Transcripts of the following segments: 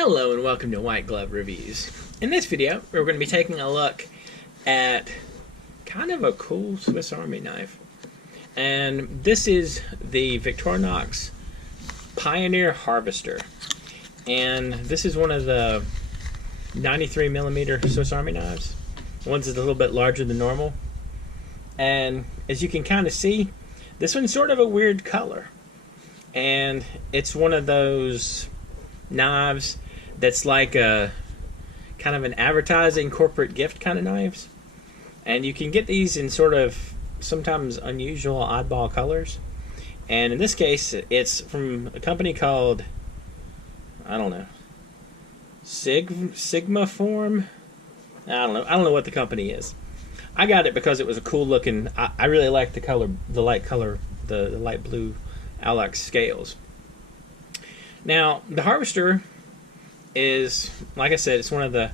Hello and welcome to White Glove Reviews. In this video, we're going to be taking a look at kind of a cool Swiss Army knife. And this is the Victorinox Pioneer Harvester. And this is one of the 93mm Swiss Army knives. One's a little bit larger than normal. And as you can kind of see, this one's sort of a weird color. And it's one of those knives that's like a kind of an advertising corporate gift kind of knives, and you can get these in sort of sometimes unusual oddball colors. And in this case, it's from a company called, I don't know, Sigmaform. I don't know what the company is. I got it because it was a cool looking. I really like the color, the light blue Alox scales. Now, the Harvester is, like I said, it's one of the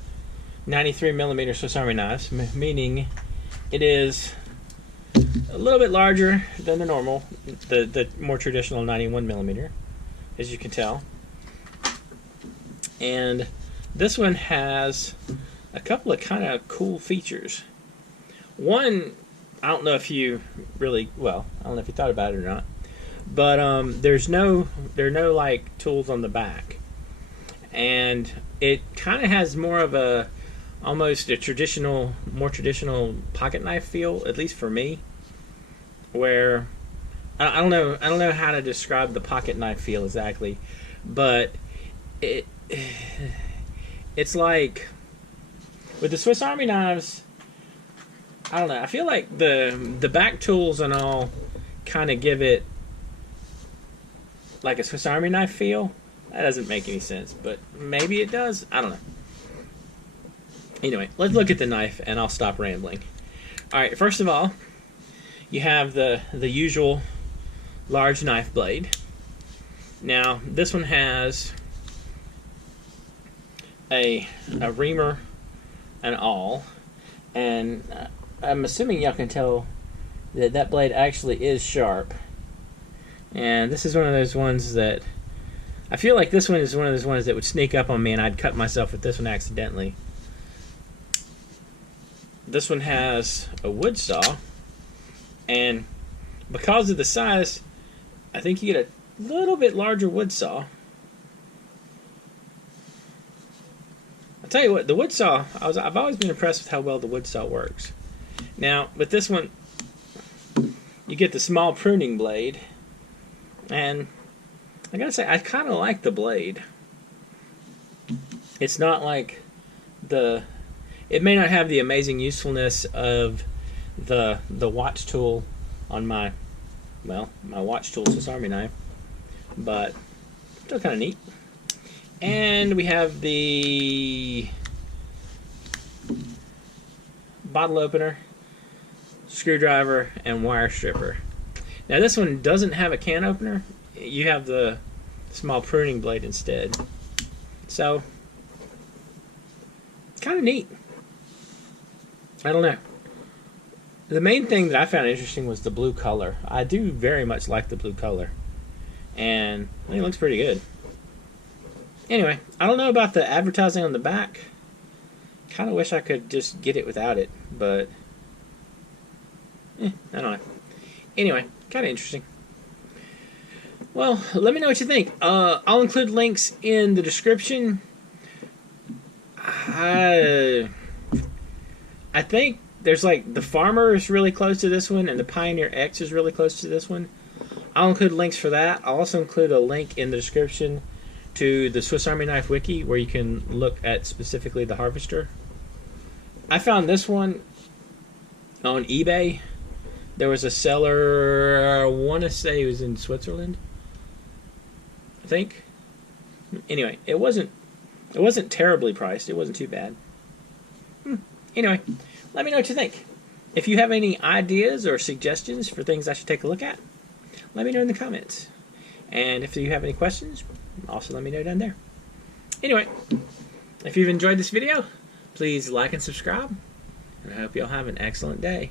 93mm Swiss Army knives, meaning it is a little bit larger than the normal, the more traditional 91mm, as you can tell. And this one has a couple of kind of cool features. One, I don't know if you really, well, I don't know if you thought about it or not, but there are no like tools on the back, and it kind of has more of a almost a more traditional pocket knife feel, at least for me. Where I don't know how to describe the pocket knife feel exactly, but it's like with the Swiss Army knives, I don't know. I feel like the back tools and all kind of give it like a Swiss Army knife feel. That doesn't make any sense, but maybe it does. I don't know. Anyway, let's look at the knife and I'll stop rambling. Alright, first of all, you have the usual large knife blade. Now, this one has a reamer and all, and I'm assuming y'all can tell that that blade actually is sharp. And this is one of those ones that I feel like this one is one of those ones that would sneak up on me and I'd cut myself with this one accidentally. This one has a wood saw, and because of the size, I think you get a little bit larger wood saw. I'll tell you what, the wood saw, I've always been impressed with how well the wood saw works. Now, with this one, you get the small pruning blade. And I gotta say, I kind of like the blade. It's not like it may not have the amazing usefulness of the watch tool on my watch tool Swiss Army knife, but still kind of neat. And we have the bottle opener, screwdriver, and wire stripper. Now this one doesn't have a can opener. You have the small pruning blade instead. So, it's kind of neat. I don't know. The main thing that I found interesting was the blue color. I do very much like the blue color. And I think it looks pretty good. Anyway, I don't know about the advertising on the back. Kind of wish I could just get it without it, but I don't know. Anyway, kind of interesting. Well, let me know what you think. I'll include links in the description. I think there's like the Farmer is really close to this one, and the Pioneer X is really close to this one. I'll include links for that. I'll also include a link in the description to the Swiss Army Knife Wiki, where you can look at specifically the Harvester. I found this one on eBay. There was a seller, I want to say he was in Switzerland, I think. Anyway, it wasn't terribly priced. It wasn't too bad. Anyway, let me know what you think. If you have any ideas or suggestions for things I should take a look at, let me know in the comments. And if you have any questions, also let me know down there. Anyway, if you've enjoyed this video, please like and subscribe. And I hope you'll have an excellent day.